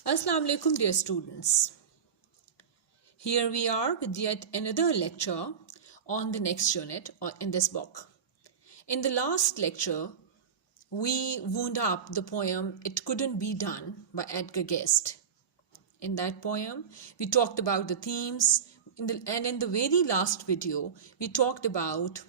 Assalamu alaikum, dear students. Here we are with yet another lecture on the next unit in this book. In the last lecture, we wound up the poem It Couldn't Be Done by Edgar Guest. In that poem, we talked about the themes, and in the very last video, we talked about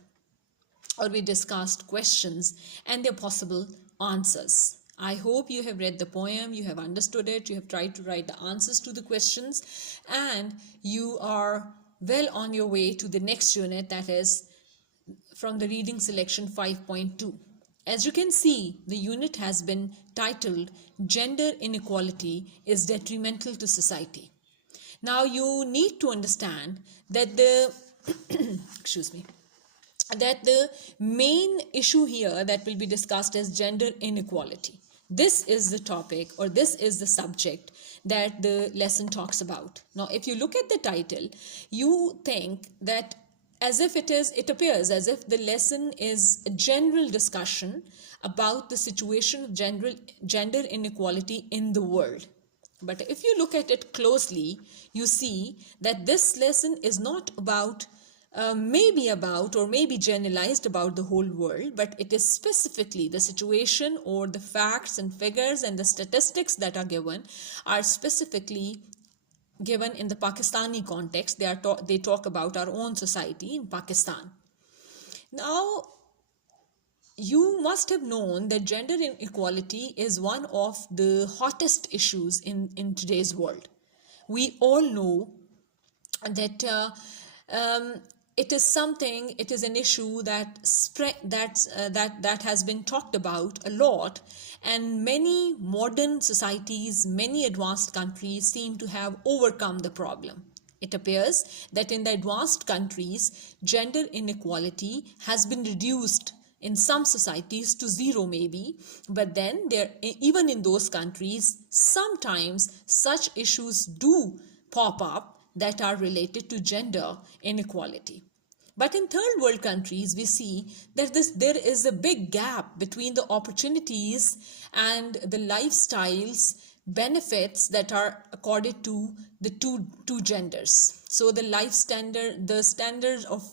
or we discussed questions and their possible answers. I hope you have read the poem, you have understood it, you have tried to write the answers to the questions, and you are well on your way to the next unit, that is from the reading selection 5.2. As you can see, the unit has been titled Gender Inequality is Detrimental to Society. Now you need to understand that the excuse me, that the main issue here that will be discussed is gender inequality. This is the topic, or this is the subject that the lesson talks about. Now, if you look at the title, you think that it appears as if the lesson is a general discussion about the situation of gender inequality in the world. But if you look at it closely, you see that this lesson is not about maybe about or maybe generalized about the whole world, but it is specifically the situation or the facts and figures and the statistics that are given are specifically given in the Pakistani context. They talk about our own society in Pakistan. Now, you must have known that gender inequality is one of the hottest issues in today's world. We all know that it is an issue that has been talked about a lot, and many modern societies, many advanced countries seem to have overcome the problem. It appears that in the advanced countries, gender inequality has been reduced in some societies to zero maybe, but then even in those countries, sometimes such issues do pop up that are related to gender inequality. But in third world countries, we see that there is a big gap between the opportunities and the lifestyles benefits that are accorded to the two genders. So the standard of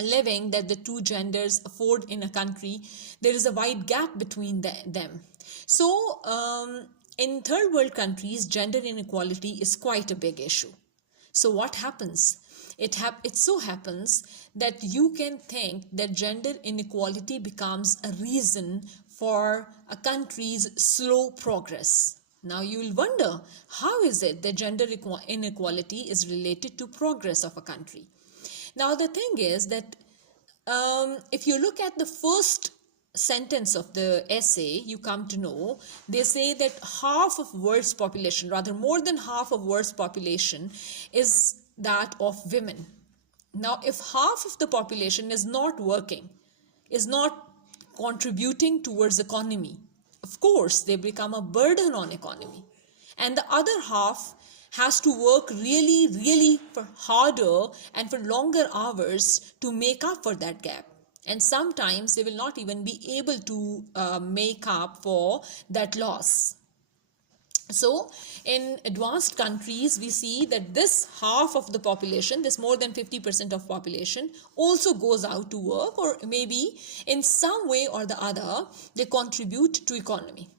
living that the two genders afford in a country, there is a wide gap between them. So in third world countries, gender inequality is quite a big issue. So what happens? It so happens that you can think that gender inequality becomes a reason for a country's slow progress. Now you'll wonder, how is it that gender inequality is related to progress of a country? Now the thing is that if you look at the first sentence of the essay, you come to know they say that half of world's population, rather more than half of world's population, is that of women. Now, if half of the population is not working, is not contributing towards economy, of course they become a burden on economy, and the other half has to work really for harder and for longer hours to make up for that gap, and sometimes they will not even be able to make up for that loss. So in advanced countries, we see that this half of the population, this more than 50% of population, also goes out to work, or maybe in some way or the other they contribute to economy.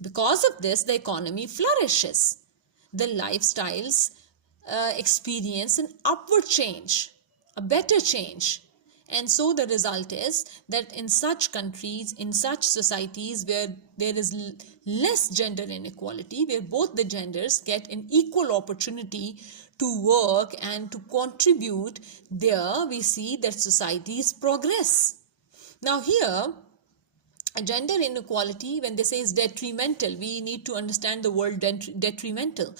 Because of this, the economy flourishes, the lifestyles experience an upward change, a better change. And so the result is that in such countries, in such societies where there is less gender inequality, where both the genders get an equal opportunity to work and to contribute, there we see that societies progress. Now here, gender inequality, when they say is detrimental, we need to understand the word detrimental.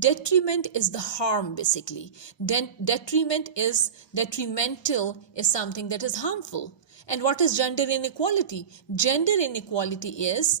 Detriment is the harm, basically. Detrimental is something that is harmful. And what is gender inequality? Gender inequality is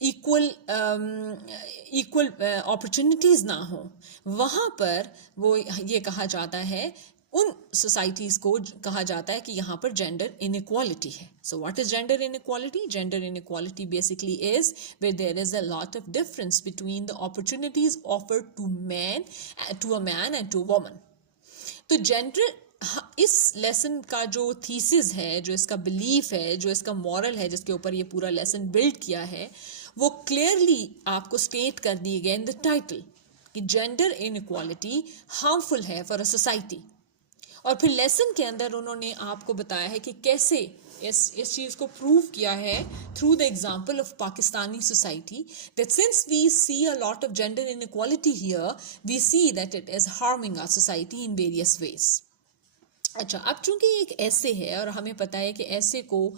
equal opportunities نہ ہوں، وہاں پر وہ یہ کہا جاتا ہے، ان societies کو کہا جاتا ہے کہ یہاں پر جینڈر انیکوالٹی ہے. So what is gender inequality? Gender inequality basically is where there is a lot of difference between the opportunities offered to a man and to a woman. تو جینڈر، اس lesson کا جو thesis ہے، جو اس کا belief ہے، جو اس کا مورل ہے، جس کے اوپر یہ پورا لیسن بلڈ کیا ہے، وہ کلیئرلی آپ کو اسٹیٹ کر دی گئی ان دا ٹائٹل کہ جینڈر انیکوالٹی ہارمفل ہے فار اے سوسائٹی. اور پھر لیسن کے اندر انہوں نے آپ کو بتایا ہے کہ کیسے اس چیز کو پروو کیا ہے through the example of Pakistani society, that since we see a lot of gender inequality here, we see that it is harming our society in various ways. اچھا، اب چونکہ یہ ایک ایسے ہے اور ہمیں پتہ ہے کہ ایسے کو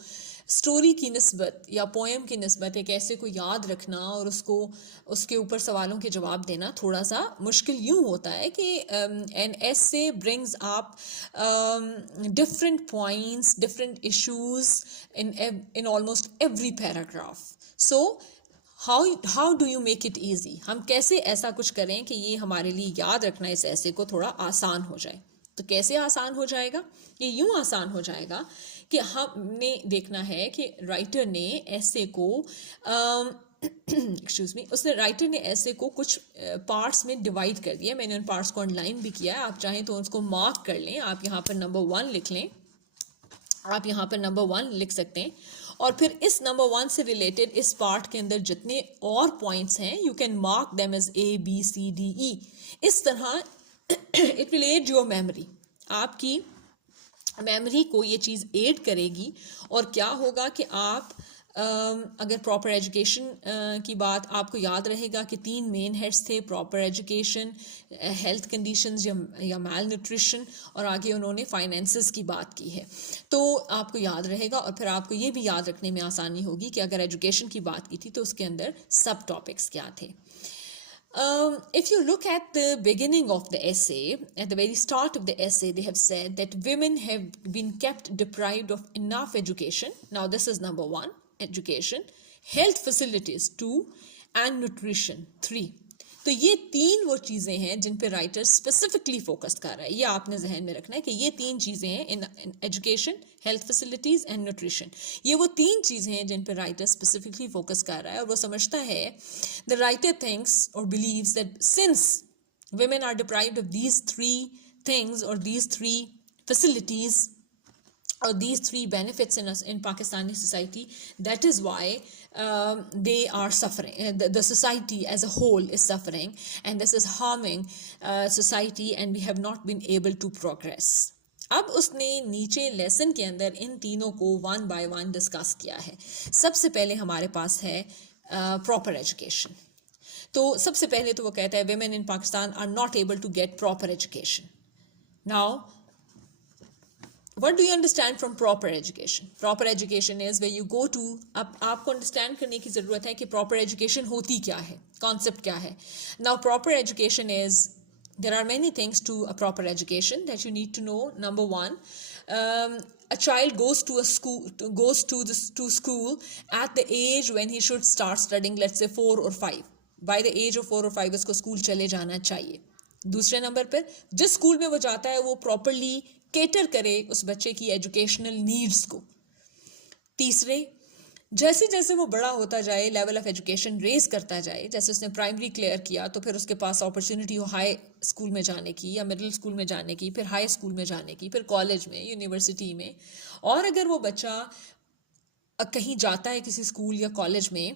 اسٹوری کی نسبت یا پوئم کی نسبت ایک ایسے کو یاد رکھنا اور اس کے اوپر سوالوں کے جواب دینا تھوڑا سا مشکل یوں ہوتا ہے کہ این ایسے برنگز آپ different points, different issues in almost every paragraph. So how do you make it easy? ہم کیسے ایسا کچھ کریں کہ یہ ہمارے لیے یاد رکھنا اس ایسے کو تھوڑا آسان ہو جائے. تو کیسے آسان ہو جائے گا؟ یہ یوں آسان ہو جائے گا کہ ہم نے دیکھنا ہے کہ رائٹر نے ایسے کو اس نے رائٹر نے ایسے کو کچھ پارٹس میں ڈیوائڈ کر دیا. میں نے ان پارٹس کو انڈر لائن بھی کیا ہے، آپ چاہیں تو اس کو مارک کر لیں. آپ یہاں پر نمبر 1 لکھ لیں، آپ یہاں پر نمبر 1 لکھ سکتے ہیں، اور پھر اس نمبر 1 سے ریلیٹڈ اس پارٹ کے اندر جتنے اور پوائنٹس ہیں you can mark them as ABCDE. اس طرح it will add your memory. آپ کی میموری کو یہ چیز ایڈ کرے گی، اور کیا ہوگا کہ آپ اگر پراپر ایجوکیشن کی بات آپ کو یاد رہے گا کہ 3 مین ہیڈس تھے: پراپر ایجوکیشن، ہیلتھ کنڈیشنز یا میل نیوٹریشن، اور آگے انہوں نے فائنینسز کی بات کی ہے. تو آپ کو یاد رہے گا، اور پھر آپ کو یہ بھی یاد رکھنے میں آسانی ہوگی کہ اگر ایجوکیشن کی بات کی تھی تو اس کے اندر سب ٹاپکس کیا تھے. If you look at the beginning of the essay, at the very start of the essay, they have said that women have been kept deprived of enough education. Now, this is number 1, education, health facilities 2, and nutrition 3. تو یہ 3 وہ چیزیں ہیں جن پہ writer specifically focus کر رہا ہے. یہ آپ نے ذہن میں رکھنا ہے کہ یہ 3 چیزیں ہیں، education, health facilities and nutrition. یہ وہ 3 چیزیں ہیں جن پہ رائٹر اسپیسیفکلی فوکس کر رہا ہے، اور وہ سمجھتا ہے دا رائٹر تھنکس اور believes that since women are deprived of these 3 things or these 3 facilities or these 3 benefits in Pakistani society, that is why they are suffering. The society as a whole is suffering, and this is harming society, and we have not been able to progress. اب اس نے نیچے lesson کے اندر ان تینوں کو 1 by 1 discuss کیا ہے. سب سے پہلے ہمارے پاس ہے پراپر ایجوکیشن. تو سب سے پہلے تو وہ کہتا ہے women in Pakistan are not able to get proper education. Now, what do you understand from proper education? Proper education is where you go to. اب آپ کو انڈرسٹینڈ کرنے کی ضرورت ہے کہ پراپر ایجوکیشن ہوتی کیا ہے، کانسیپٹ کیا ہے. Now, proper education is, there are many things to a proper education that you need to know. Number 1, a child goes to school at the age when he should start studying, let's say 4 or 5. By the age of 4 or 5 اس کو school چلے جانا چاہیے. دوسرے number پر جس school میں وہ جاتا ہے وہ پراپرلی کیٹر کرے اس بچے کی ایجوکیشنل نیڈس کو. تیسرے، جیسے جیسے وہ بڑا ہوتا جائے، لیول آف ایجوکیشن ریز کرتا جائے، جیسے اس نے پرائمری کلیئر کیا تو پھر اس کے پاس اپرچونیٹی ہو ہائی اسکول میں جانے کی یا مڈل اسکول میں جانے کی، پھر ہائی اسکول میں جانے کی، پھر کالج میں، یونیورسٹی میں. اور اگر وہ بچہ کہیں جاتا ہے کسی اسکول یا کالج میں،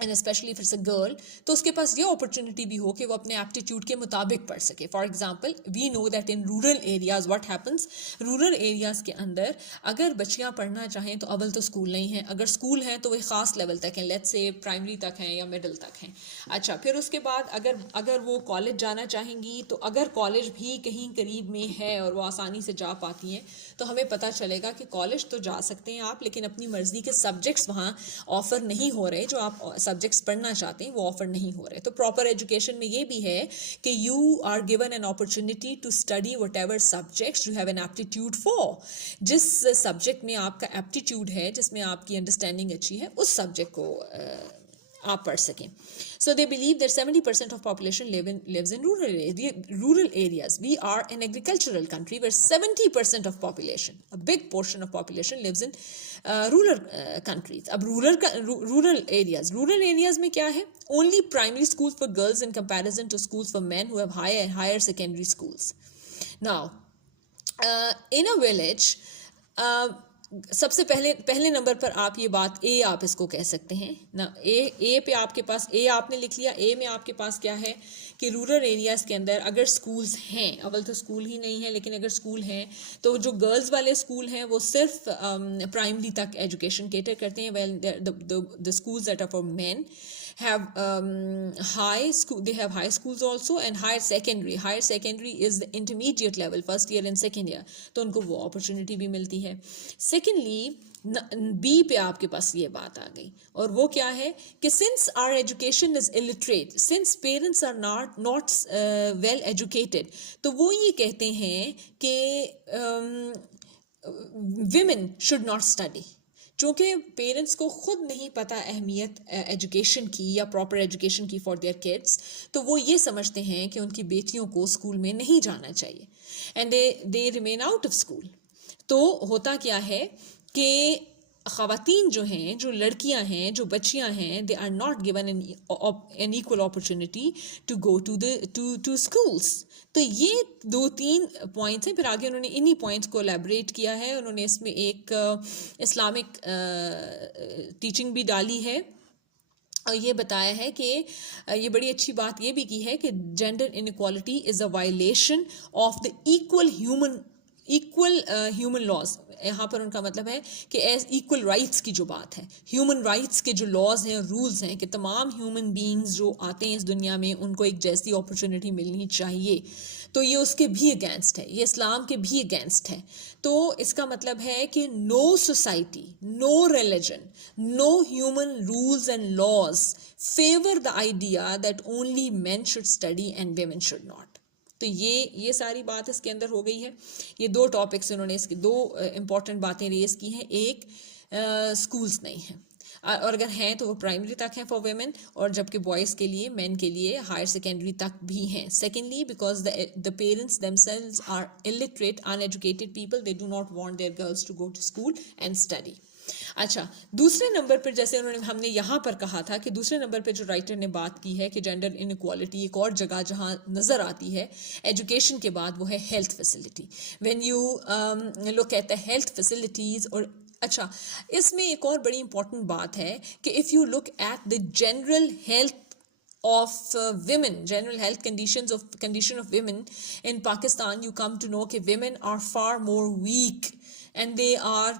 and especially if it's a girl, تو اس کے پاس یہ اپرچونیٹی بھی ہو کہ وہ اپنے ایپٹیٹیوڈ کے مطابق پڑھ سکے. For example, we know that in rural areas what happens, rural areas کے اندر اگر بچیاں پڑھنا چاہیں تو اول تو اسکول نہیں ہیں، اگر اسکول ہیں تو وہ خاص لیول تک ہیں، لیٹس سے پرائمری تک ہیں یا مڈل تک ہیں. اچھا، پھر اس کے بعد اگر وہ کالج جانا چاہیں گی تو اگر کالج بھی کہیں قریب میں ہے اور وہ آسانی سے جا پاتی ہیں تو ہمیں پتہ چلے گا کہ کالج تو جا سکتے ہیں آپ، لیکن اپنی مرضی کے سبجیکٹس وہاں آفر نہیں ہو رہے، جو آپ سبجیکٹس پڑھنا چاہتے ہیں وہ آفر نہیں ہو رہے. تو پراپر ایجوکیشن میں یہ بھی ہے کہ you are given an opportunity to study whatever subjects you have an aptitude for. جس سبجیکٹ میں آپ کا ایپٹیٹیوڈ ہے، جس میں آپ کی انڈرسٹینڈنگ اچھی ہے، اس سبجیکٹ کو آپ پڑھ سکیں. So they believe that 70% of population lives in rural areas. We are an agricultural country where 70% of population, a big portion of population lives in rural countries. اب rural areas میں کیا ہے؟ Only primary schools for girls in comparison to schools for men who have higher secondary schools. Now in a village, سب سے پہلے number پر آپ یہ بات اے آپ اس کو کہہ سکتے ہیں نا. اے پہ آپ کے پاس اے آپ نے لکھ لیا. اے میں آپ کے پاس کیا ہے کہ رورل ایریاز کے اندر اگر اسکولس ہیں، اول تو اسکول ہی نہیں ہے لیکن اگر اسکول ہیں تو جو گرلز والے اسکول ہیں وہ صرف پرائمری تک ایجوکیشن کیٹر کرتے ہیں. Well the schools that are for men have high schools also and higher secondary is the intermediate level, first year and second year, تو ان کو وہ opportunity بھی ملتی ہے. secondly بی پہ آپ کے پاس یہ بات آ گئی اور وہ کیا ہے کہ since our education is illiterate, since parents are not well educated, تو وہ یہ کہتے ہیں کہ women should not study. چونکہ پیرنٹس کو خود نہیں پتہ اہمیت ایجوکیشن کی یا پراپر ایجوکیشن کی فار دیئر کڈس، تو وہ یہ سمجھتے ہیں کہ ان کی بیٹیوں کو اسکول میں نہیں جانا چاہیے and they remain out of school. تو ہوتا کیا ہے کہ خواتین جو ہیں، جو لڑکیاں ہیں، جو بچیاں ہیں، they are not given an equal opportunity to go to schools. تو یہ 2-3 پوائنٹس ہیں. پھر آگے انہوں نے انہی پوائنٹس کو الیبریٹ کیا ہے. انہوں نے اس میں ایک اسلامک ٹیچنگ بھی ڈالی ہے اور یہ بتایا ہے کہ یہ بڑی اچھی بات یہ بھی کی ہے کہ gender inequality is a violation of the equal human laws. یہاں پر ان کا مطلب ہے کہ ایز ایکول رائٹس کی جو بات ہے، ہیومن رائٹس کے جو لاز ہیں، رولز ہیں کہ تمام ہیومن بینگز جو آتے ہیں اس دنیا میں ان کو ایک جیسی اپرچونیٹی ملنی چاہیے، تو یہ اس کے بھی اگینسٹ ہے، یہ اسلام کے بھی اگینسٹ ہے. تو اس کا مطلب ہے کہ no society, no religion, no human rules and laws favour the idea that only men should study and women should not. تو یہ ساری بات اس کے اندر ہو گئی ہے. یہ 2 ٹاپکس انہوں نے اس کی 2 امپورٹنٹ باتیں ریز کی ہیں. ایک اسکولس نہیں ہیں اور اگر ہیں تو وہ پرائمری تک ہیں فار ویمن، اور جبکہ بوائز کے لیے، مین کے لیے ہائر سیکنڈری تک بھی ہیں. Secondly because the parents themselves are illiterate, uneducated people, they do not want their girls to go to school and study. اچھا، دوسرے نمبر پر جیسے ہم نے یہاں پر کہا تھا کہ دوسرے نمبر پہ جو رائٹر نے بات کی ہے کہ جینڈر انیکوالٹی ایک اور جگہ جہاں نظر آتی ہے ایجوکیشن کے بعد وہ ہے health facility. When you look at the health facilities. اور اچھا، اس میں ایک اور بڑی امپورٹنٹ بات ہے کہ if you look at the general health of women, general health condition of women in Pakistan, you come to know that women are far more weak, and they are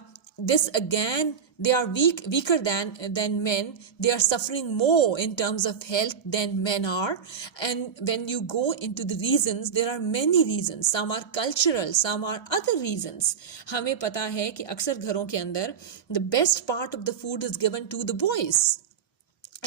weaker than men. They are suffering more in terms of health than men are. And when you go into the reasons, there are many reasons. Some are cultural, some are other reasons. ہمیں پتا ہے کہ اکثر گھروں کے اندر the best part of the food is given to the boys.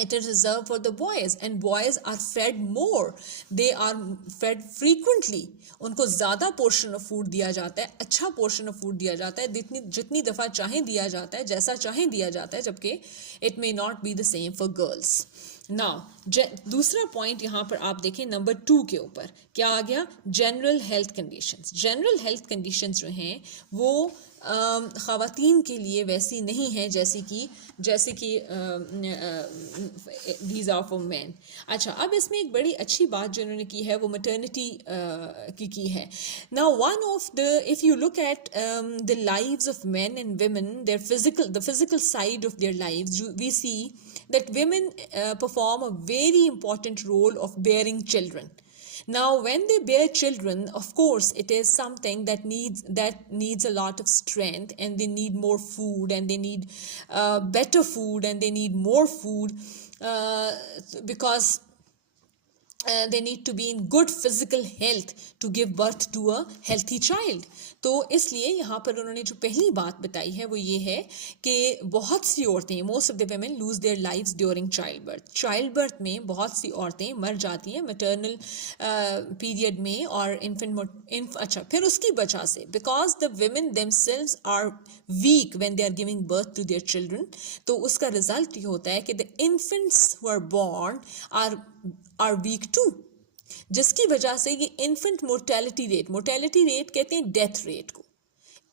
It is reserved for the boys, and boys are fed more. They are fed frequently. ان کو زیادہ portion of food دیا جاتا ہے، اچھا پورشن آف فوڈ دیا جاتا ہے، جتنی دفعہ چاہیں دیا جاتا ہے، جیسا چاہیں دیا جاتا ہے، جبکہ it may not be the same for girls. Now دوسرا پوائنٹ یہاں پر آپ دیکھیں نمبر 2 کے اوپر کیا آ گیا؟ General health conditions. General health conditions جو ہیں وہ خواتین کے لیے ویسی نہیں ہیں جیسے کہ دیز آر فار مین. اچھا، اب اس میں ایک بڑی اچھی بات جو انہوں نے کی ہے وہ مٹرنٹی کی ہے. Now one of the, if you look at the lives of men and women, the physical side of their lives, we see that women perform a very important role of bearing children. Now when they bear children, of course it is something that needs a lot of strength, and they need more food, and they need better food, and they need more food because they need to be in good physical health to give birth to a healthy child. تو اس لیے یہاں پر انہوں نے جو پہلی بات بتائی ہے وہ یہ ہے کہ بہت سی عورتیں most of the women lose their lives during child birth میں بہت سی عورتیں مر جاتی ہیں میٹرنل پیریڈ میں اور اچھا پھر اس کی وجہ سے because the women themselves are weak when they are giving birth to their children. تو اس کا رزلٹ یہ ہوتا ہے کہ the infants who are born are weak too, جس کی وجہ سے یہ انفنٹ مورٹیلٹی ریٹ کہتے ہیں ڈیتھ ریٹ کو.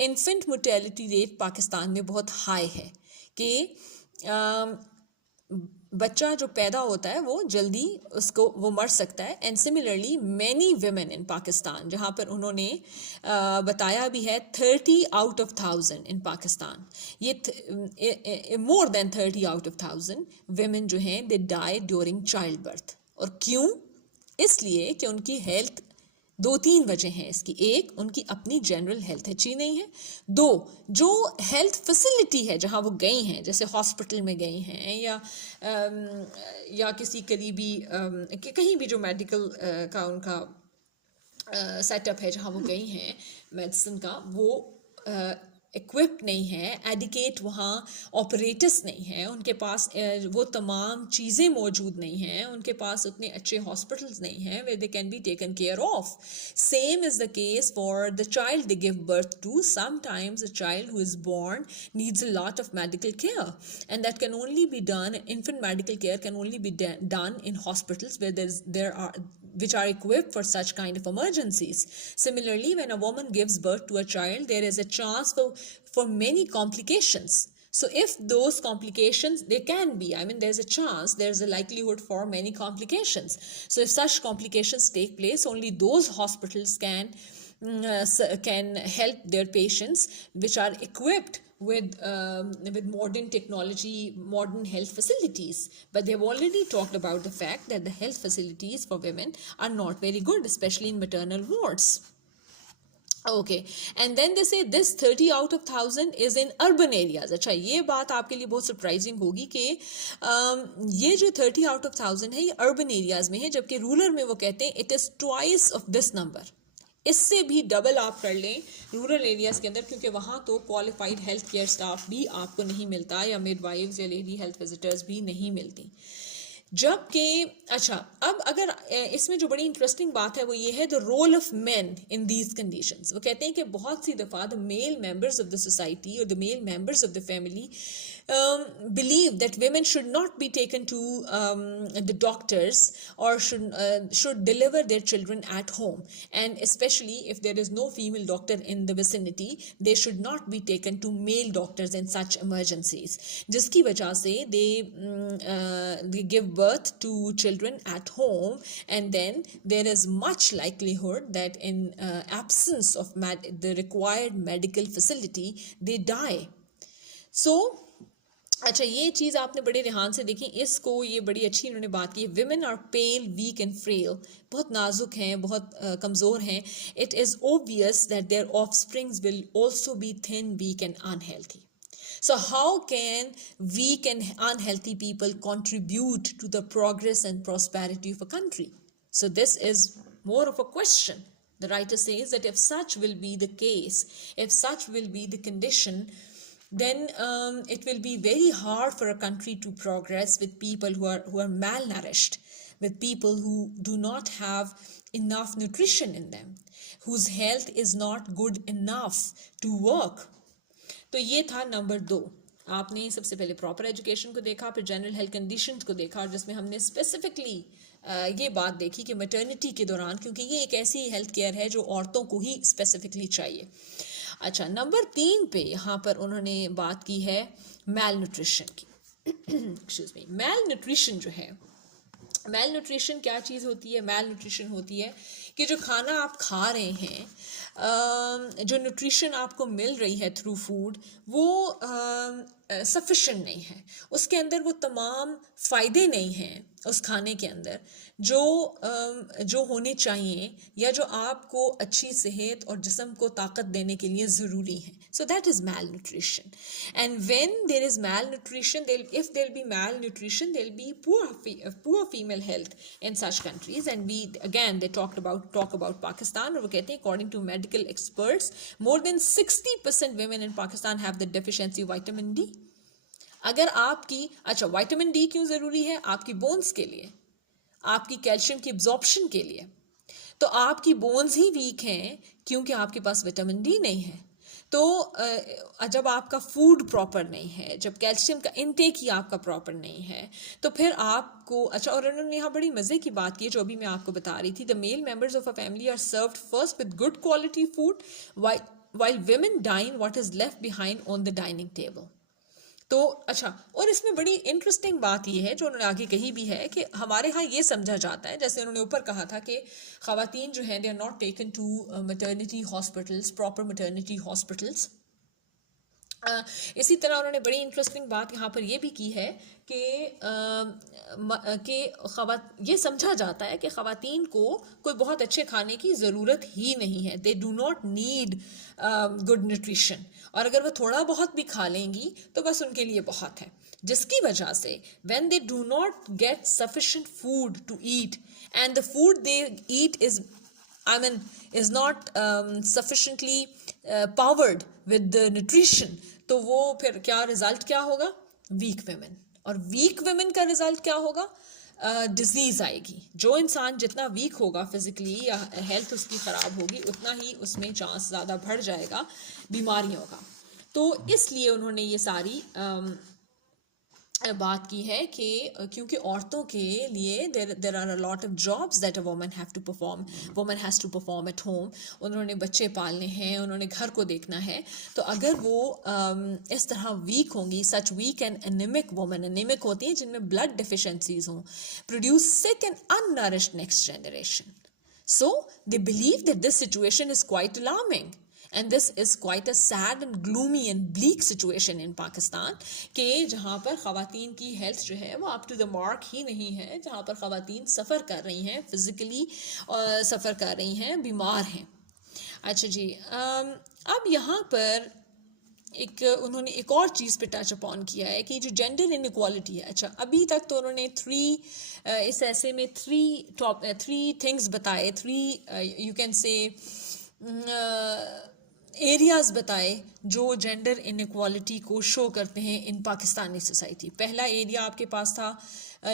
انفنٹ مورٹیلٹی ریٹ پاکستان میں بہت ہائی ہے کہ بچہ جو پیدا ہوتا ہے وہ جلدی اس کو وہ مر سکتا ہے. And similarly many women in Pakistan, جہاں پر انہوں نے بتایا بھی ہے 30 out of 1000 ان پاکستان, یہ مور دین 30 out of 1000 ویمن جو ہیں دے ڈائی ڈیورنگ چائلڈ برتھ. اور کیوں؟ اس لیے کہ ان کی ہیلتھ 2-3 وجہ ہیں اس کی. ایک, ان کی اپنی جنرل ہیلتھ اچھی نہیں ہے. 2, جو ہیلتھ فیسلٹی ہے جہاں وہ گئی ہیں, جیسے ہاسپٹل میں گئی ہیں یا کسی قریبی کہیں بھی جو میڈیکل کا ان کا سیٹ اپ ہے جہاں وہ گئی ہیں میڈیسن کا, وہ ایکوپڈ نہیں ہے, ایڈیکیٹ وہاں آپریٹرس نہیں ہیں, ان کے پاس وہ تمام چیزیں موجود نہیں ہیں, ان کے پاس اتنے اچھے ہاسپٹلس نہیں ہیں where they can be taken care of. Same is the case for the child they give birth to. Sometimes a child who is born needs a lot of medical care, and that can only be done, infant medical care can only be done in hospitals where which are equipped for such kind of emergencies. Similarly, when a woman gives birth to a child, there is a chance for many complications. So if those complications, they can be, there's a chance, there's a likelihood for many complications. So if such complications take place, only those hospitals can help their patients which are equipped with modern technology, modern health facilities. But they have already talked about the fact that the health facilities for women are not very good, especially in maternal wards. Okay, and then they say this 30 out of 1000 is in urban areas. اچھا, یہ بات آپ کے لیے بہت surprising ہوگی کہ یہ جو 30 out of 1000 ہے یہ urban areas میں ہے, جبکہ رورل میں وہ کہتے ہیں it is twice of this number. اس سے بھی ڈبل آپ کر لیں رورل ایریاز کے اندر, کیونکہ وہاں تو کوالیفائڈ ہیلتھ کیئر اسٹاف بھی آپ کو نہیں ملتا, یا مڈ وائفز یا لیڈی ہیلتھ وزٹرز بھی نہیں ملتی. جبکہ اچھا, اب اگر اس میں جو بڑی انٹرسٹنگ بات ہے وہ یہ ہے the role of men in these conditions. وہ کہتے ہیں کہ بہت سی دفعہ the male members of the society or the male members of the family believe that women should not be taken to the doctors or should deliver their children at home, and especially if there is no female doctor in the vicinity, they should not be taken to male doctors in such emergencies, جس کی وجہ سے they give birth to children at home, and then there is much likelihood that in absence of the required medical facility they die. So اچھا, یہ چیز آپ نے بڑے دھیان سے دیکھی, اس کو یہ بڑی اچھی انہوں نے بات کی. Women are pale, weak and frail, بہت نازک ہیں, بہت کمزور ہیں. It is obvious that their offsprings will also be thin, weak and unhealthy. So how can weak and unhealthy people contribute to the progress and prosperity of a country? So this is more of a question. The writer says that if such will be the case, if such will be the condition, then it will be very hard for a country to progress with people who are malnourished, with people who do not have enough nutrition in them, whose health is not good enough to work. تو یہ تھا number 2. آپ نے سب سے پہلے proper education کو دیکھا, پھر جنرل ہیلتھ کنڈیشنز کو دیکھا, اور جس میں ہم نے اسپیسیفکلی یہ بات دیکھی کہ میٹرنٹی کے دوران, کیونکہ یہ ایک ایسی ہیلتھ کیئر ہے جو عورتوں کو ہی اسپیسیفکلی چاہیے. اچھا, نمبر 3 پہ یہاں پر انہوں نے بات کی ہے میل نیوٹریشن کی. ایکسکیوز می, میل نیوٹریشن جو ہے, میل نیوٹریشن کیا چیز ہوتی ہے؟ میل نیوٹریشن ہوتی ہے کہ جو کھانا آپ کھا رہے ہیں, جو نیوٹریشن آپ کو مل رہی ہے تھرو فوڈ, وہ سفیشینٹ نہیں ہے, اس کے اندر وہ تمام فائدے نہیں ہیں اس کھانے کے اندر جو ہونے چاہیے یا جو آپ کو اچھی صحت اور جسم کو طاقت دینے کے لیے ضروری ہیں. So that is malnutrition. And when there is malnutrition, if there will be malnutrition, there will be poor female health in such countries. And they talk about Pakistan, اور وہ کہتے ہیں according to medical experts, more than 60% women in Pakistan have the deficiency of vitamin D. اگر آپ کی vitamin D کیوں ضروری ہے؟ آپ کی بونز کے لیے، آپ کی کیلشیم کی ابزارپشن کے لیے. تو آپ کی بونز ہی ویک ہیں کیونکہ آپ کے پاس وٹامن ڈی نہیں ہے. تو جب آپ کا فوڈ پراپر نہیں ہے، جب کیلشیم کا انٹیک ہی آپ کا پراپر نہیں ہے، تو پھر آپ کو اور انہوں نے یہاں بڑی مزے کی بات کی جو ابھی میں آپ کو بتا رہی تھی. The male members of a family are served first with good quality food while women dine what is left behind on the dining table. تو اور اس میں بڑی انٹرسٹنگ بات یہ ہے جو انہوں نے آگے کہی بھی ہے کہ ہمارے ہاں یہ سمجھا جاتا ہے، جیسے انہوں نے اوپر کہا تھا کہ خواتین جو ہیں they are not taken to maternity hospitals, proper maternity hospitals. اسی طرح انہوں نے بڑی انٹرسٹنگ بات یہاں پر یہ بھی کی ہے کہ یہ سمجھا جاتا ہے کہ خواتین کو کوئی بہت اچھے کھانے کی ضرورت ہی نہیں ہے. They do not need good nutrition, اور اگر وہ تھوڑا بہت بھی کھا لیں گی تو بس ان کے لیے بہت ہے، جس کی وجہ سے when they do not get sufficient food to eat and the food they eat is not sufficiently powered with the nutrition، تو وہ پھر کیا رزلٹ کیا ہوگا؟ Weak women. اور ویک ویمن کا رزلٹ کیا ہوگا؟ ڈیزیز آئے گی. جو انسان جتنا ویک ہوگا فزیکلی یا ہیلتھ اس کی خراب ہوگی، اتنا ہی اس میں چانس زیادہ بڑھ جائے گا بیماریوں کا. تو اس لیے انہوں نے یہ ساری بات کی ہے کہ کیونکہ عورتوں کے لیے there are a lot of jobs that a woman has to perform at home. انہوں نے بچے پالنے ہیں، انہوں نے گھر کو دیکھنا ہے. تو اگر وہ اس طرح ویک ہوں گی، such weak and anemic women، anemic ہوتی ہیں جن میں blood deficiencies ہوں، produce sick and unnourished next generation. So they believe that this situation is quite alarming. And this is quite a sad and gloomy and bleak situation in Pakistan کہ جہاں پر خواتین کی health جو ہے وہ up to the mark ہی نہیں ہے، جہاں پر خواتین سفر کر رہی ہیں، فزیکلی سفر کر رہی ہیں، بیمار ہیں. اچھا جی، اب یہاں پر انہوں نے ایک اور چیز پہ ٹچ اپون کیا ہے کہ جو جینڈر انیکوالٹی ہے. ابھی تک تو انہوں نے اس ایسے میں تھری تھنگس بتائے، یو کین سے ایریاز بتائے جو جینڈر انیکوالٹی کو شو کرتے ہیں ان پاکستانی سوسائٹی. پہلا ایریا آپ کے پاس تھا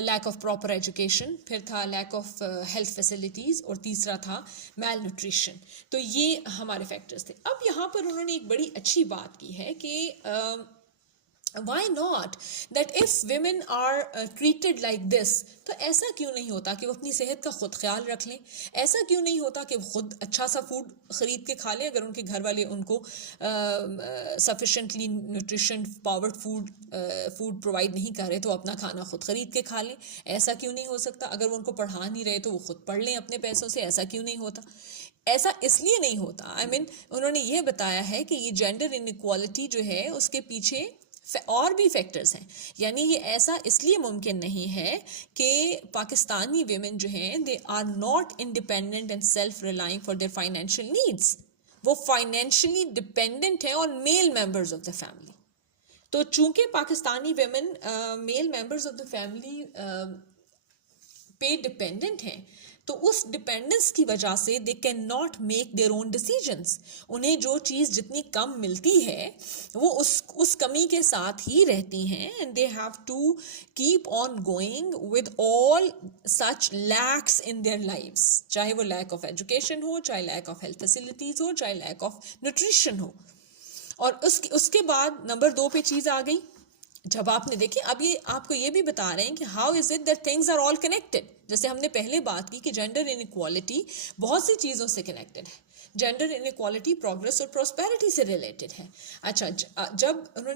لیک آف پراپر ایجوکیشن، پھر تھا لیک آف ہیلتھ فیسلٹیز، اور تیسرا تھا میل نیوٹریشن. تو یہ ہمارے فیکٹرز تھے. اب یہاں پر انہوں نے ایک بڑی اچھی بات کی ہے کہ why not that if women are treated like this، تو ایسا کیوں نہیں ہوتا کہ وہ اپنی صحت کا خود خیال رکھ لیں؟ ایسا کیوں نہیں ہوتا کہ وہ خود اچھا سا فوڈ خرید کے کھا لیں؟ اگر ان کے گھر والے ان کو sufficiently nutrition powered food provide نہیں کر رہے تو اپنا کھانا خود خرید کے کھا لیں. ایسا کیوں نہیں ہو سکتا؟ اگر وہ ان کو پڑھا نہیں رہے تو وہ خود پڑھ لیں اپنے پیسوں سے. ایسا کیوں نہیں ہوتا؟ ایسا اس لیے نہیں ہوتا، انہوں نے یہ بتایا ہے کہ یہ جینڈر انیکوالٹی جو ہے اس کے پیچھے اور بھی فیکٹرز ہیں. یعنی یہ ایسا اس لیے ممکن نہیں ہے کہ پاکستانی ویمن جو ہیں they are not independent and self relying for their financial needs. وہ فائنینشلی ڈپینڈنٹ ہیں on male members of the family. تو چونکہ Pakistani women male members of the family پہ ڈپینڈنٹ ہیں، تو اس ڈپینڈنس کی وجہ سے they can not make their own decisions. انہیں جو چیز جتنی کم ملتی ہے وہ اس کمی کے ساتھ ہی رہتی ہیں. And they have to keep on going with all such lacks in their lives, چاہے وہ لیک آف ایجوکیشن ہو، چاہے لیک آف ہیلتھ فیسلٹیز ہو، چاہے لیک آف نیوٹریشن ہو. اور اس کے بعد نمبر 2 پہ چیز آ گئی. جب آپ نے دیکھیں، اب یہ آپ کو یہ بھی بتا رہے ہیں کہ how is it that things are all connected. جیسے ہم نے پہلے بات کی کہ جینڈر انیکوالٹی بہت سی چیزوں سے کنیکٹڈ ہے. جینڈر انیکوالٹی پروگرس اور پراسپیرٹی سے ریلیٹڈ ہے. اچھا جب انہوں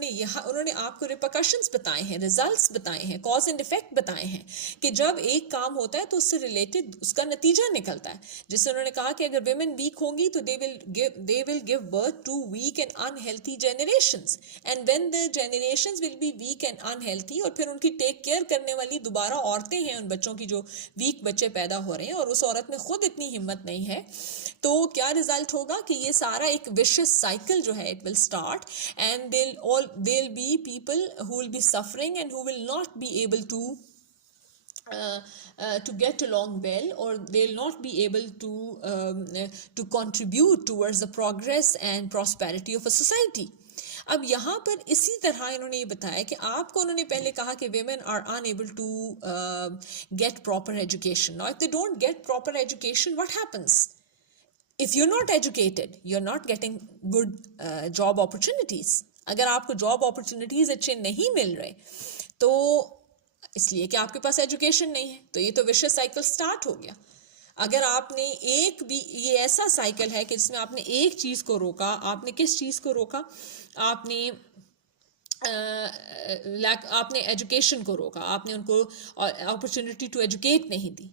نے آپ کو ریپرکشنز بتائے ہیں, ریزلٹس بتائے ہیں, کاز اینڈ افیکٹ بتائے ہیں کہ جب ایک کام ہوتا ہے تو اس سے ریلیٹڈ اس کا نتیجہ نکلتا ہے. جس سے انہوں نے کہا کہ اگر ویمن ویک ہوں گی تو they will give birth to weak and unhealthy generations, and when the generations will be weak and unhealthy, اور پھر ان کی ٹیک کیئر کرنے والی دوبارہ عورتیں ہیں ان بچوں کی جو ویک بچے پیدا ہو رہے ہیں, اور اس عورت میں خود اتنی ہمت نہیں ہے, تو کیا رزلٹ ہوگا کہ یہ سارا ایک ویشیس سائیکل جو ہے it will start, and they'll be people who will be suffering and who will not be able to get along well, or they'll not be able to contribute towards the progress and prosperity of a society. اب یہاں پر اسی طرح انہوں نے یہ بتایا کہ آپ کو انہوں نے پہلے کہا کہ women are unable to get proper education. Now if they don't get proper education, what happens? If you're not educated, you're not getting good job opportunities. اگر آپ کو جاب اپرچونیٹیز اچھے نہیں مل رہے تو اس لیے کہ آپ کے پاس ایجوکیشن نہیں ہے, تو یہ تو ویشیس سائیکل سٹارٹ ہو گیا. اگر آپ نے ایک بھی, یہ ایسا سائیکل ہے کہ جس میں آپ نے ایک چیز کو روکا. آپ نے کس چیز کو روکا؟ آپ نے ایجوکیشن کو روکا. آپ نے ان کو اپرچونیٹی ٹو ایجوکیٹ نہیں دی.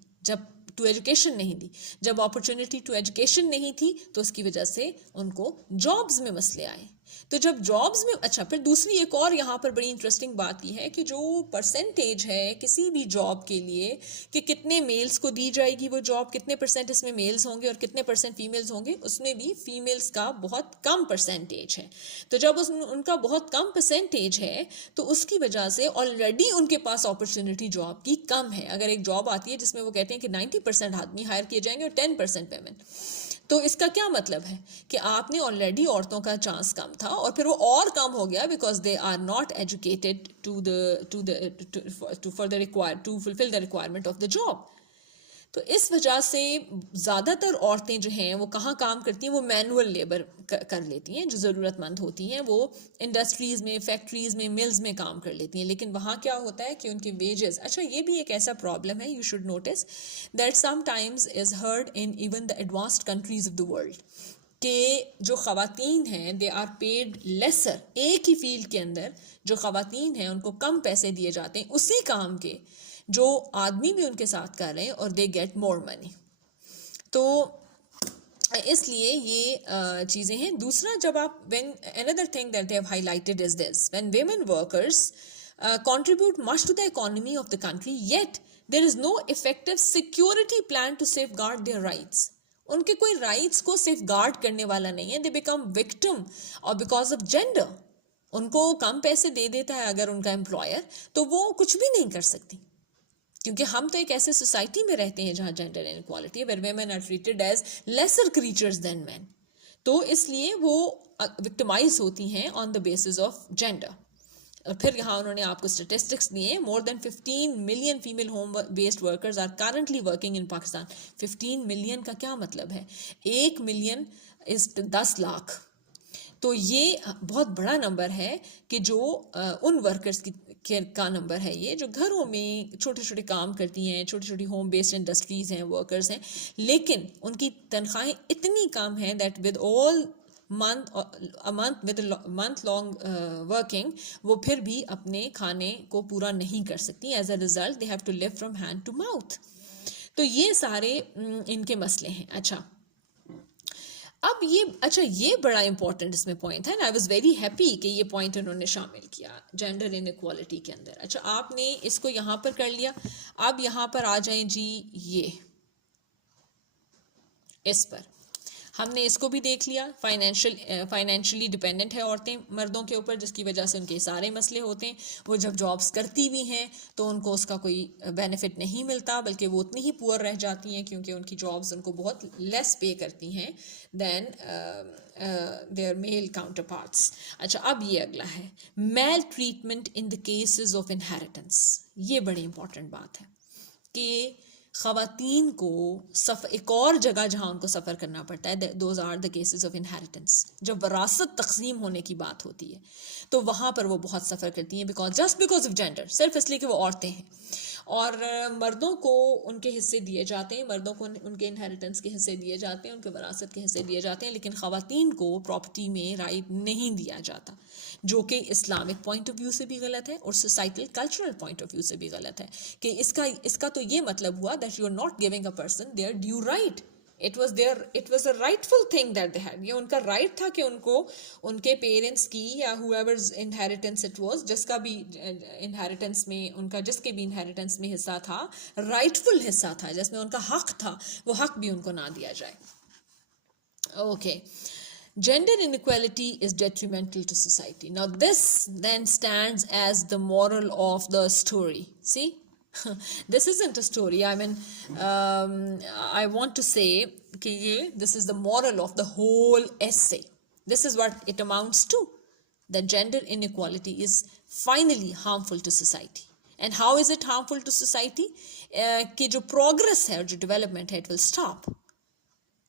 جب اپرچونیٹی ٹو ایجوکیشن نہیں تھی تو اس کی وجہ سے ان کو جابز میں مسئلے آئے. تو جب جابز میں, اچھا پھر دوسری ایک اور یہاں پر بڑی انٹرسٹنگ بات یہ ہے کہ جو پرسنٹیج ہے کسی بھی جاب کے لیے کہ کتنے میلز کو دی جائے گی وہ جاب, کتنے پرسنٹ اس میں میلز ہوں گے اور کتنے پرسنٹ فیمیلز ہوں گے, اس میں بھی فیمیلز کا بہت کم پرسنٹیج ہے. تو جب ان کا بہت کم پرسنٹیج ہے تو اس کی وجہ سے آلریڈی ان کے پاس اپرچونیٹی جاب کی کم ہے. اگر ایک جاب آتی ہے جس میں وہ کہتے ہیں کہ 90% آدمی ہائر کیے جائیں گے اور 10% ویمن, تو اس کا کیا مطلب ہے کہ آپ نے آلریڈی عورتوں کا چانس کم تھا اور پھر وہ اور کم ہو گیا because they are not educated to fulfil the requirement of the job. تو اس وجہ سے زیادہ تر عورتیں جو ہیں وہ کہاں کام کرتی ہیں, وہ مینول لیبر کر لیتی ہیں. جو ضرورت مند ہوتی ہیں وہ انڈسٹریز میں, فیکٹریز میں, ملز میں کام کر لیتی ہیں. لیکن وہاں کیا ہوتا ہے کہ ان کے ویجز, اچھا یہ بھی ایک ایسا پرابلم ہے, you should notice that sometimes is heard in even the advanced countries of the world, کہ جو خواتین ہیں دے آر پیڈ لیسر. ایک ہی فیلڈ کے اندر جو خواتین ہیں ان کو کم پیسے دیے جاتے ہیں اسی کام کے جو آدمی بھی ان کے ساتھ کر رہے ہیں, اور دے گیٹ مور منی. تو اس لیے یہ چیزیں ہیں. دوسرا, جب آپ another thing that they have highlighted is this: when women workers contribute much to the economy of the country, yet there is no effective security plan to safeguard their rights. ان کے کوئی رائٹس کو safe guard کرنے والا نہیں ہے. They become victim اور because of gender. ان کو کم پیسے دے دیتا ہے اگر ان کا امپلائر, تو وہ کچھ بھی نہیں کر سکتی, کیونکہ ہم تو ایک ایسے سوسائٹی میں رہتے ہیں جہاں جینڈر انیکوالٹی ہے, where women are treated as lesser creatures than men. تو اس لیے وہ وکٹمائز ہوتی ہیں on the basis of gender. اور پھر یہاں انہوں نے آپ کو اسٹیٹسٹکس دیے, more than 15 million female home based workers are currently working in Pakistan. 15 million کا کیا مطلب ہے؟ 1 million is 10 لاکھ. تو یہ بہت بڑا نمبر ہے کہ جو ان ورکرز کا نمبر ہے یہ جو گھروں میں چھوٹے چھوٹے کام کرتی ہیں, چھوٹی چھوٹی ہوم بیسڈ انڈسٹریز ہیں, ورکرز ہیں, لیکن ان کی تنخواہیں اتنی کم ہیں that with all month long working وہ پھر بھی اپنے کھانے کو پورا نہیں کر سکتی. As a result they have to live from hand to mouth. تو یہ سارے ان کے مسئلے ہیں. اب یہ بڑا امپورٹنٹ اس میں پوائنٹ ہے, آئی واز ویری ہیپی کہ یہ پوائنٹ انہوں نے شامل کیا جینڈر انیکوالٹی کے اندر. اچھا, آپ نے اس کو یہاں پر کر لیا. اب یہاں پر آ جائیں جی, یہ اس پر ہم نے اس کو بھی دیکھ لیا. فائنینشلی ڈپینڈنٹ ہے عورتیں مردوں کے اوپر, جس کی وجہ سے ان کے سارے مسئلے ہوتے ہیں. وہ جب جابس کرتی بھی ہیں تو ان کو اس کا کوئی بینیفٹ نہیں ملتا, بلکہ وہ اتنی ہی پور رہ جاتی ہیں کیونکہ ان کی جابس ان کو بہت لیس پے کرتی ہیں than their male counterparts. اچھا, اب یہ اگلا ہے male treatment in the cases of inheritance. یہ بڑی امپورٹنٹ بات ہے کہ خواتین کو ایک اور جگہ جہاں ان کو سفر کرنا پڑتا ہے, those are the cases of inheritance. جب وراثت تقسیم ہونے کی بات ہوتی ہے تو وہاں پر وہ بہت سفر کرتی ہیں, جسٹ بیکاز آف جینڈر, صرف اس لیے کہ وہ عورتیں ہیں. اور مردوں کو ان کے حصے دیے جاتے ہیں, مردوں کو ان کے انہیریٹنس کے حصے دیے جاتے ہیں, ان کے وراثت کے حصے دیے جاتے ہیں, لیکن خواتین کو پراپرٹی میں رائٹ نہیں دیا جاتا, جو کہ اسلامک پوائنٹ آف ویو سے بھی غلط ہے اور societal cultural point of view سے بھی غلط ہے, کہ اس کا تو یہ مطلب ہوا that you are not giving a person their due right. It was a rightful thing that they had. یہ ان کا رائٹ تھا کہ ان کو ان کے پیرنٹس کی یا whoever's inheritance it was, جس کا بھی انہیریٹنس میں ان کا جس کے بھی انہیریٹنس میں حصہ تھا, رائٹفل حصہ تھا جس میں ان کا حق تھا, وہ حق بھی ان کو نہ دیا جائے. Okay. Gender inequality is detrimental to society. Now this then stands as the moral of the story. See? This isn't a story. I mean, I want to say this is the moral of the whole essay. This is what it amounts to. That gender inequality is finally harmful to society. And how is it harmful to society? کہ جو progress ہے, جو development ہے, it will stop.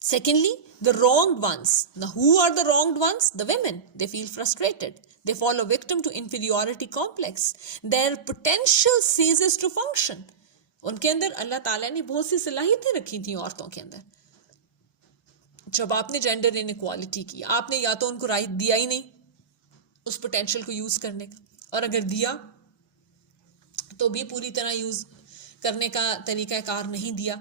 Secondly, the wronged ones. Now, who are the wronged ones? The women. They feel frustrated. They fall a victim to inferiority complex. Their potential ceases to function. ان کے اندر اللہ تعالیٰ نے بہت سی صلاحیتیں رکھی تھیں عورتوں کے اندر. جب آپ نے جینڈر انیکوالٹی کی, آپ نے یا تو ان کو رائٹ دیا ہی نہیں اس پوٹینشیل کو یوز کرنے کا, اور اگر دیا تو بھی پوری طرح یوز کرنے کا طریقہ کار نہیں دیا,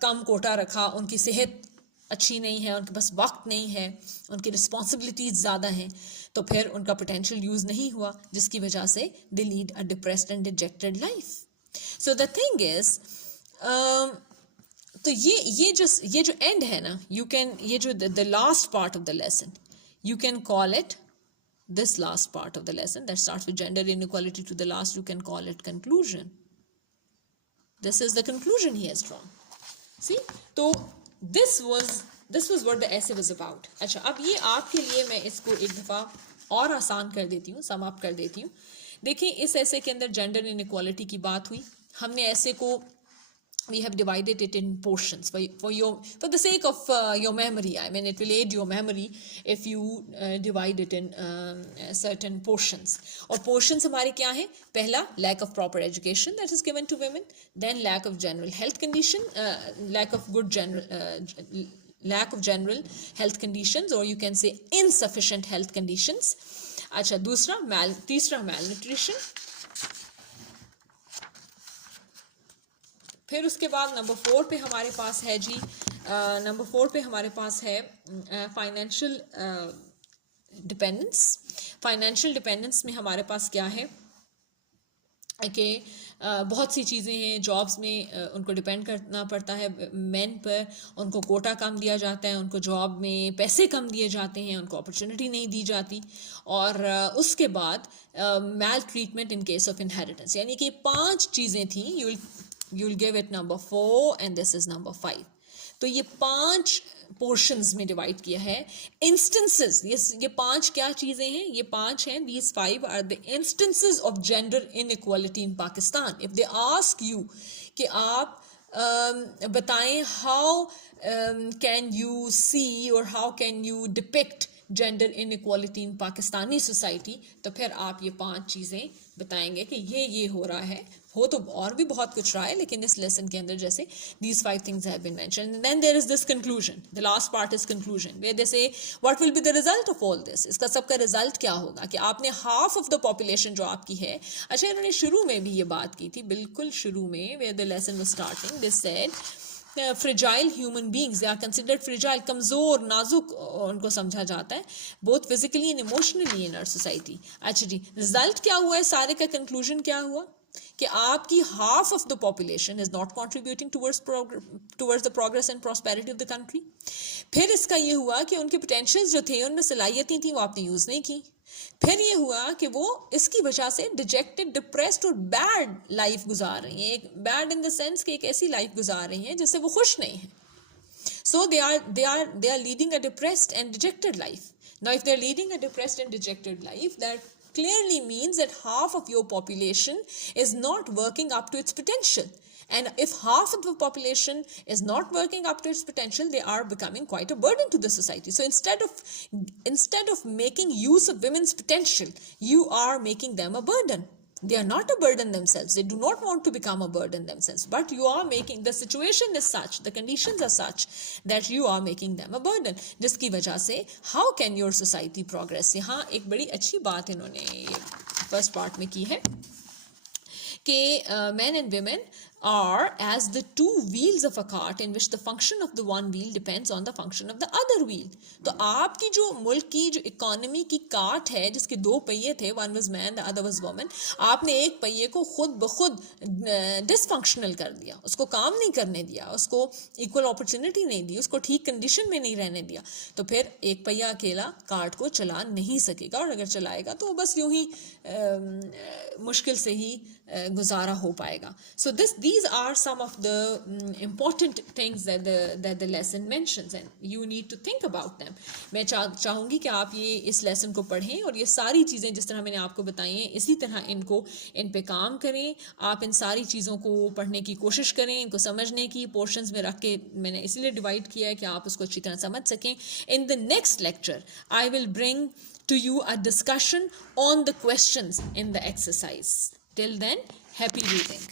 کم کوٹا رکھا, ان کی صحت اچھی نہیں ہے, ان کے پاس وقت نہیں ہے, ان کی رسپانسبلٹیز زیادہ ہیں, تو پھر ان کا پوٹینشیل یوز نہیں ہوا, جس کی وجہ سے they lead a depressed and dejected life. So the thing is, تو یہ جو اینڈ ہے نا, یو کین, یہ جو the last part of the lesson, you can call it this last part of the lesson that starts with gender inequality to the last, you can call it conclusion. This is the conclusion he has drawn. See, تو this was what the essay was about. اچھا, اب یہ آپ کے لیے میں اس کو ایک دفعہ اور آسان کر دیتی ہوں, سم اپ کر دیتی ہوں. دیکھیں, اس ایسے کے اندر جینڈر انیکوالٹی کی بات ہوئی. ہم نے ایسے کو we have divided it in portions for the sake of your memory. I mean, it will aid your memory if you divide it in certain portions. اور portions ہمارے کیا ہیں؟ پہلا, lack of proper education that is given to women, then lack of general health condition, lack of general health conditions, or you can say insufficient health conditions. اچھا, تیسرا malnutrition. پھر اس کے بعد نمبر 4 پہ ہمارے پاس ہے جی, نمبر 4 پہ ہمارے پاس ہے فائنینشیل ڈپینڈنس. فائنینشیل ڈپینڈنس میں ہمارے پاس کیا ہے کہ بہت سی چیزیں ہیں, جابس میں ان کو ڈپینڈ کرنا پڑتا ہے مین پر, ان کو کوٹا کم دیا جاتا ہے, ان کو جاب میں پیسے کم دیے جاتے ہیں, ان کو اپرچونٹی نہیں دی جاتی, اور اس کے بعد male treatment in case of inheritance. یعنی کہ 5 چیزیں تھیں, you'll give it number 4 and this is number 5. تو یہ 5 portions میں ڈیوائڈ کیا ہے. instances, یہ 5 کیا چیزیں ہیں؟ یہ 5 ہیں, these 5 are the instances of gender inequality in Pakistan. If they ask you کہ آپ بتائیں how can you see or how can you depict gender inequality in Pakistani society, تو پھر آپ یہ 5 چیزیں بتائیں گے کہ یہ ہو رہا ہے. ہو تو اور بھی بہت کچھ رہا ہے, لیکن اس لیسن کے اندر جیسے these 5 things have been mentioned. And then there is this conclusion. The last part is conclusion, where they say what will be the result of all this. اس کا سب کا رزلٹ کیا ہوگا کہ آپ نے half of the population جو آپ کی ہے. اچھا, انہوں نے شروع میں بھی یہ بات کی تھی, بالکل شروع میں, where the lesson was starting, they said fragile human beings, they are considered fragile, کمزور, نازک ان کو سمجھا جاتا ہے, both physically and emotionally in our society. اچھا جی, رزلٹ کیا ہوا ہے سارے کا, کنکلوژن کیا ہوا کہ آپ کی half of the population is not contributing towards the progress and prosperity of the country. پھر اس کا یہ ہوا کہ ان کے potentials جو تھے, ان میں صلاحیتیں تھیں, وہ آپ نے یوز نہیں کی. پھر یہ ہوا کہ وہ اس کی وجہ سے ڈیجیکٹڈ, ڈپریسڈ اور بیڈ لائف گزار رہی ہیں. ایک بیڈ ان دا سینس کہ ایک ایسی لائف گزار رہی ہیں جس سے وہ خوش نہیں ہیں. So they are leading a depressed and dejected life. Now if they are leading a depressed and dejected life, that clearly means that half of your population is not working up to its potential. And if half of the population is not working up to its potential, they are becoming quite a burden to the society. So instead of making use of women's potential, you are making them a burden. They are not a burden themselves. They do not want to become a burden themselves. But you are making, the situation is such, the conditions are such that you are making them a burden. جس کی وجہ سے how can your society progress. یہاں ایک بڑی اچھی بات انہوں نے فرسٹ پارٹ میں کی ہے کہ men and women are as the two wheels of a cart in which the function of the one wheel depends on the function of the other wheel. تو آپ کی جو ملک کی جو اکانومی کی کارٹ ہے جس کے دو پہیے تھے, one was man, the other was woman, آپ نے ایک پہیے کو خود بخود ڈس فنکشنل کر دیا, اس کو کام نہیں کرنے دیا, اس کو ایکول اپرچونٹی نہیں دی, اس کو ٹھیک کنڈیشن میں نہیں رہنے دیا, تو پھر ایک پہیا اکیلا کارٹ کو چلا نہیں سکے گا, اور اگر چلائے گا تو بس یوں ہی مشکل سے ہی گزارا ہو پائے گا. So these are some of the important things that the lesson mentions, and you need to think about them. میں چاہوں گی کہ آپ یہ اس لیسن کو پڑھیں اور یہ ساری چیزیں جس طرح میں نے آپ کو بتائی ہیں اسی طرح ان پہ کام کریں. آپ ان ساری چیزوں کو پڑھنے کی کوشش کریں, ان کو سمجھنے کی, پورشنز میں رکھ کے میں نے اسی لیے ڈیوائڈ کیا ہے کہ آپ اس کو اچھی طرح سمجھ سکیں. In the next lecture I will bring to you a discussion on the questions in the exercise. Till then, happy reading.